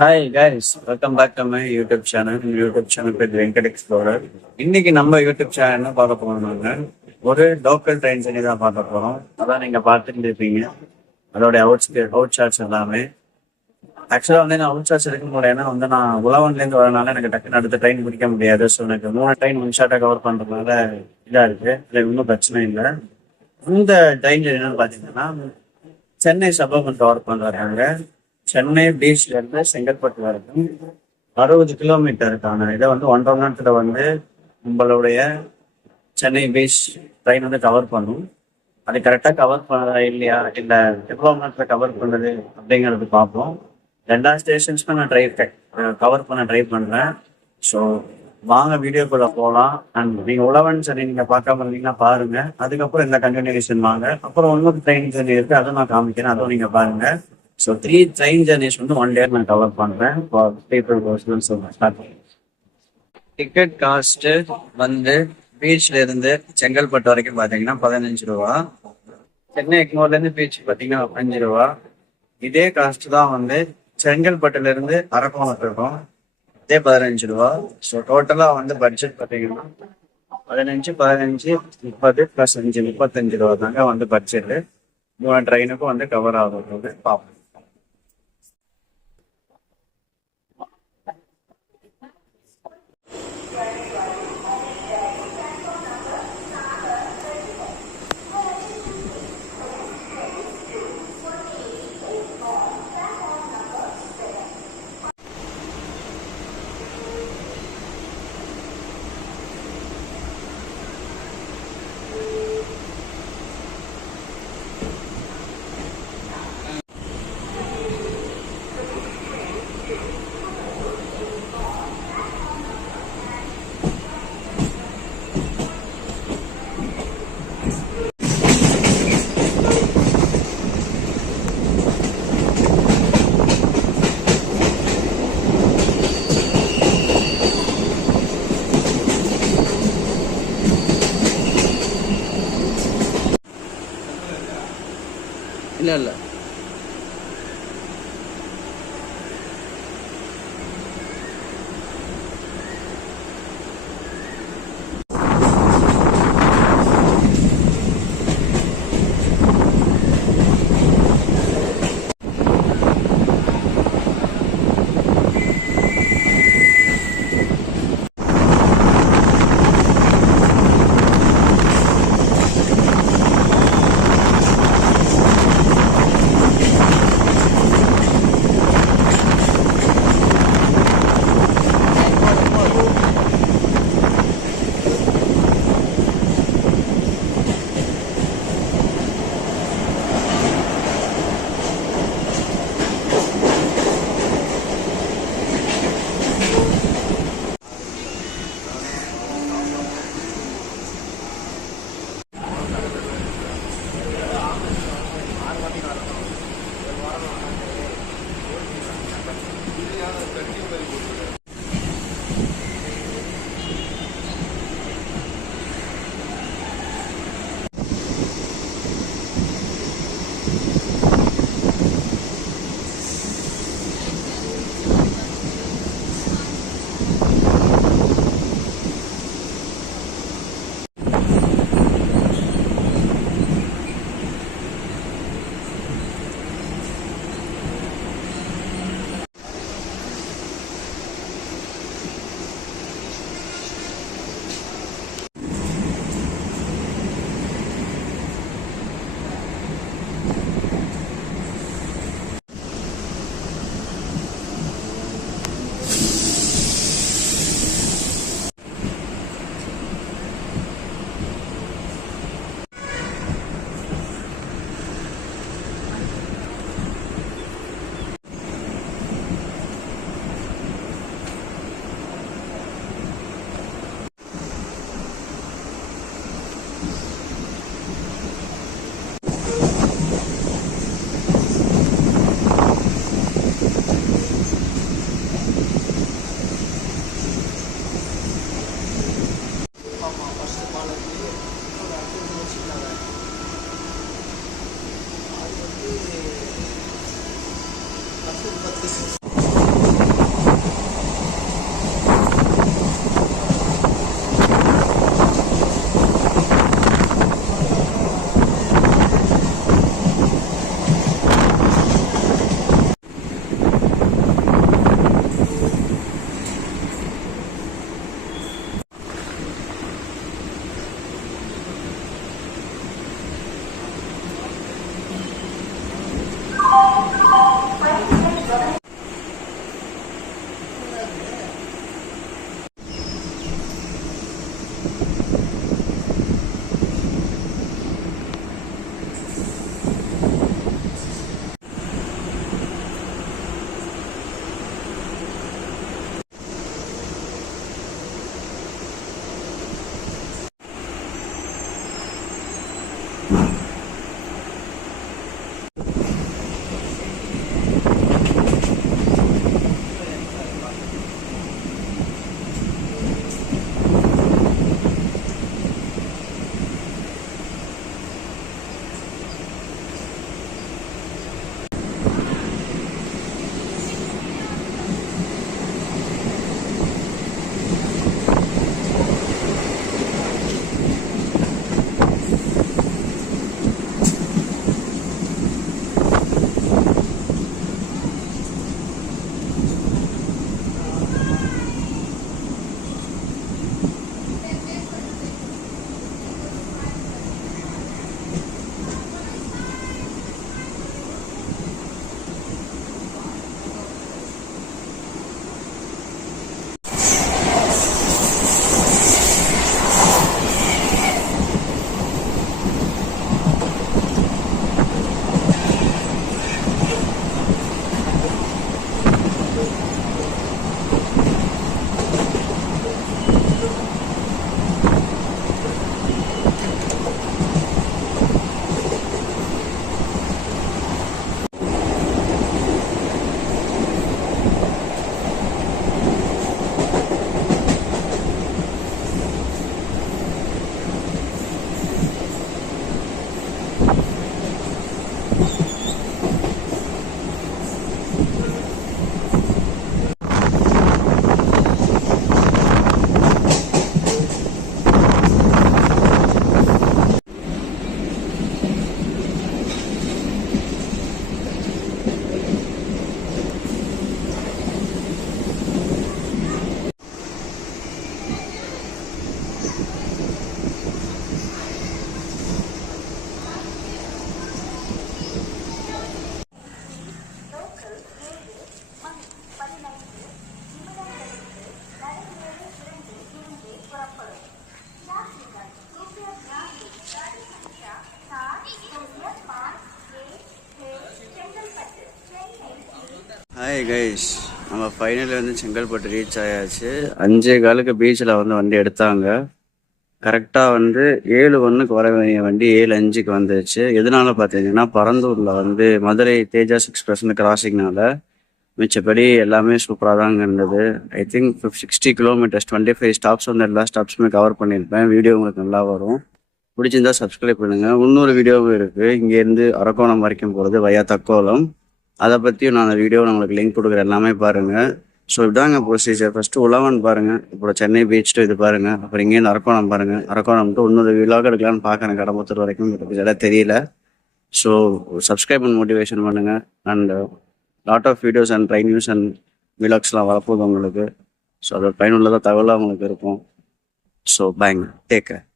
Hi guys, welcome back to my YouTube channel. YouTube channel பேர் Venkat explorer. இன்னைக்கு நம்ம YouTube channel என்ன பார்க்க போறோம்னாங்க, ஒரு லோக்கல் ட்ரெயின் ஜர்னி தான் பார்க்க போறோம். அதான் நீங்க பார்த்துட்டு இருப்பீங்க அதோட அவுட் சார்ஜ் எல்லாமே. ஆக்சுவலாக வந்து நான் அவுட் சார்ஜ் எடுக்க முடியும், ஏன்னா வந்து நான் உழவன்லேருந்து வரனால எனக்கு டக்குன்னு அடுத்த ட்ரெயின் பிடிக்க முடியாது. ஸோ எனக்கு 3 ட்ரெயின் ஒன் ஷார்ட்டாக கவர் பண்ணுறதுனால இதாக இருக்கு. இல்லை இன்னும் பிரச்சனை இல்லை. இந்த ட்ரெயின் ஜர்னி என்னன்னு பார்த்தீங்கன்னா, சென்னை சபர்பன் கவர் பண்ணுறாங்க. சென்னை பீச்ல இருந்து செங்கல்பட்டு வரைக்கும் 60 கிலோமீட்டருக்கான இதை வந்து 1.5 மணி நேரத்துல வந்து உங்களுடைய சென்னை பீச் ட்ரெயின் வந்து கவர் பண்ணும். அது கரெக்டாக கவர் பண்ணதா இல்லையா, இல்லை எவ்வளோ மணி நேரத்தில் கவர் பண்ணுது அப்படிங்கிறது பார்ப்போம். 2 ஸ்டேஷன்ஸ்க்கு நான் கவர் பண்ண ட்ரை பண்ணுறேன். ஸோ வாங்க வீடியோக்குள்ள போகலாம். அண்ட் நீங்கள் உழவன் சரி நீங்கள் பார்க்காம இருந்தீங்கன்னா பாருங்க. அதுக்கப்புறம் இந்த கண்டினியூஷன் வாங்க. அப்புறம் இன்னொரு ட்ரெயின் ஜர்னி இருக்கு, அதுவும் நான் காமிக்கிறேன், அதுவும் நீங்கள் பாருங்க. ஸோ 3 ட்ரெயின் ஜர்னிஸ் வந்து 1 டே நான் கவர் பண்ணுறேன். டிக்கெட் காஸ்ட்டு வந்து பீச்ல இருந்து செங்கல்பட்டு வரைக்கும் பார்த்தீங்கன்னா 15 ரூபா. சென்னை எக்மோர்லேருந்து பீச் பார்த்தீங்கன்னா 5 ரூபா. இதே காஸ்ட் தான் வந்து செங்கல்பட்டுல இருந்து அரக்கோணம் இருக்கும், இதே 15 ரூபா. ஸோ டோட்டலாக வந்து பட்ஜெட் பார்த்தீங்கன்னா 15, 15, 30 + 5 35 ரூபா தாங்க வந்து பட்ஜெட்டு. 3 ட்ரெயினுக்கும் வந்து கவர் ஆகுது. பார்ப்போம். இல்லை இல்லை ஹாய் கைஸ், நம்ம ஃபைனலி வந்து செங்கல்பட்டு ரீச் ஆயாச்சு. 5:15 பீச்சில் வந்து வண்டி எடுத்தாங்க. கரெக்டாக வந்து 7:01 வர வேண்டிய வண்டி 7:05 வந்துருச்சு. எதனால பார்த்தீங்கன்னா பரந்தூரில் வந்து மதுரை தேஜாஸ் எக்ஸ்பிரஸ் கிராசிங்னால. மிச்சப்படி எல்லாமே சூப்பராக தாங்க இருந்தது. ஐ திங்க் 60 கிலோமீட்டர்ஸ் 25 ஸ்டாப்ஸ் வந்து எல்லா ஸ்டாப்ஸுமே கவர் பண்ணியிருப்பேன். வீடியோ உங்களுக்கு நல்லா வரும். பிடிச்சிருந்தா சப்ஸ்கிரைப் பண்ணுங்கள். இன்னொரு வீடியோவும் இருக்குது, இங்கேருந்து அரக்கோணம் வரைக்கும் போகிறது வயா தக்கோலம். அதை பற்றியும் நான் வீடியோ உங்களுக்கு லிங்க் கொடுக்குறேன், எல்லாமே பாருங்கள். ஸோ இதாங்க ப்ரொசீஜர். ஃபஸ்ட்டு உழவன் பாருங்கள், இப்போ சென்னை பீச் டு இது பாருங்கள். அப்புறம் இங்கேருந்து அரக்கோணம் பாருங்கள். அரக்கோணம்ட்டு இன்னொரு விலாக் எடுக்கலான்னு பார்க்குறேன், கடம்பத்தூர் வரைக்கும் இடம் தெரியல. ஸோ சப்ஸ்கிரைப் அண்ட் மோட்டிவேஷன் பண்ணுங்கள். And lot of videos and train news and விலாக்ஸ்லாம் வரப்போகுது உங்களுக்கு. ஸோ அது பயனுள்ளதாக தகவலாக உங்களுக்கு இருக்கும். So bang take care.